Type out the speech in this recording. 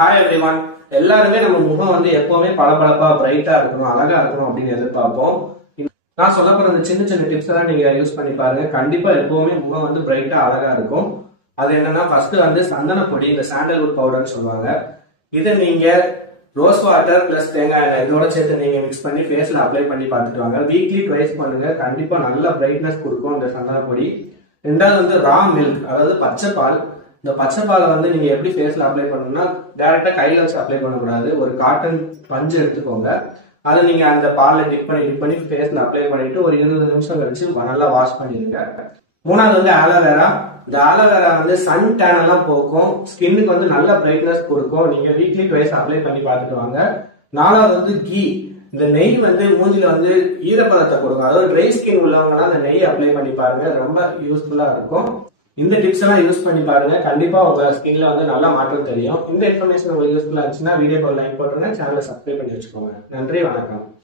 Hi everyone. எல்லாருமே நம்ம முகம் வந்து எப்பவுமே பளபளப்பா பிரைட்டா இருக்கணும், அழகா இருக்கணும் அப்படின்னு எதிர்பார்ப்போம். நான் சொல்ல போற இந்த சின்ன சின்ன டிப்ஸ் எல்லாம் நீங்க யூஸ் பண்ணி பாருங்க. கண்டிப்பா எப்பவுமே முகம் வந்து பிரைட்டா அழகா இருக்கும். அது என்னன்னா, ஃபர்ஸ்ட் வந்து சந்தன பொடி, இந்த சாண்டல்வுட் பவுடர்னு சொல்லுவாங்க. இதை நீங்க ரோஸ் வாட்டர் பிளஸ் தேங்காய் எண்ணெய் இதோட சேர்த்து நீங்க மிக்ஸ் பண்ணி ஃபேஸ்ல அப்ளை பண்ணி பார்த்துட்டு வாங்க. வீக்லி ட்வைஸ் பண்ணுங்க. கண்டிப்பா நல்ல பிரைட்னஸ் கொடுக்கும் இந்த சந்தன பொடி. ரெண்டாவது வந்து ரா மில்க், அதாவது பச்சை பால். இந்த பச்சை பாலை வந்து நீங்க எப்படி ஃபேஸ்ல அப்ளை பண்ணணும்னா, டைரக்டா கையில வச்சு அப்ளை பண்ணக்கூடாது. ஒரு காட்டன் பஞ்சு எடுத்துக்கோங்க. அதை நீங்க அந்த பால்ல டிப் பண்ணி ஃபேஸ்ல அப்ளை பண்ணிட்டு ஒரு 20 நிமிஷம் கழிச்சு நல்லா வாஷ் பண்ணிருங்க. மூணாவது வந்து ஆலோவேரா. இந்த ஆலோவேரா வந்து சன் டேன் எல்லாம் போக்கும், ஸ்கின்னுக்கு வந்து நல்ல பிரைட்னஸ் கொடுக்கும். நீங்க வீக்லி ட்வைஸ் அப்ளை பண்ணி பார்த்துட்டு வாங்க. நாலாவது வந்து கீ. இந்த நெய் வந்து மூஞ்சில வந்து ஈரப்பதத்தை கொடுக்கும். அதாவது ட்ரை ஸ்கின் உள்ளவங்கன்னா அந்த நெய் அப்ளை பண்ணி பாருங்க, ரொம்ப யூஸ்ஃபுல்லா இருக்கும். இந்த டிப்ஸ் எல்லாம் யூஸ் பண்ணி பாருங்க. கண்டிப்பா உங்க ஸ்கின்ல வந்து நல்ல மாற்றம் தெரியும். இந்த இன்ஃபர்மேஷன் உங்களுக்கு யூஸ்ஃபுல்லா இருந்துச்சுன்னா வீடியோக்கு லைக் போட்டுருங்க, சேனலை சப்ஸ்கிரைப் பண்ணி வச்சுக்கோங்க. நன்றி, வணக்கம்.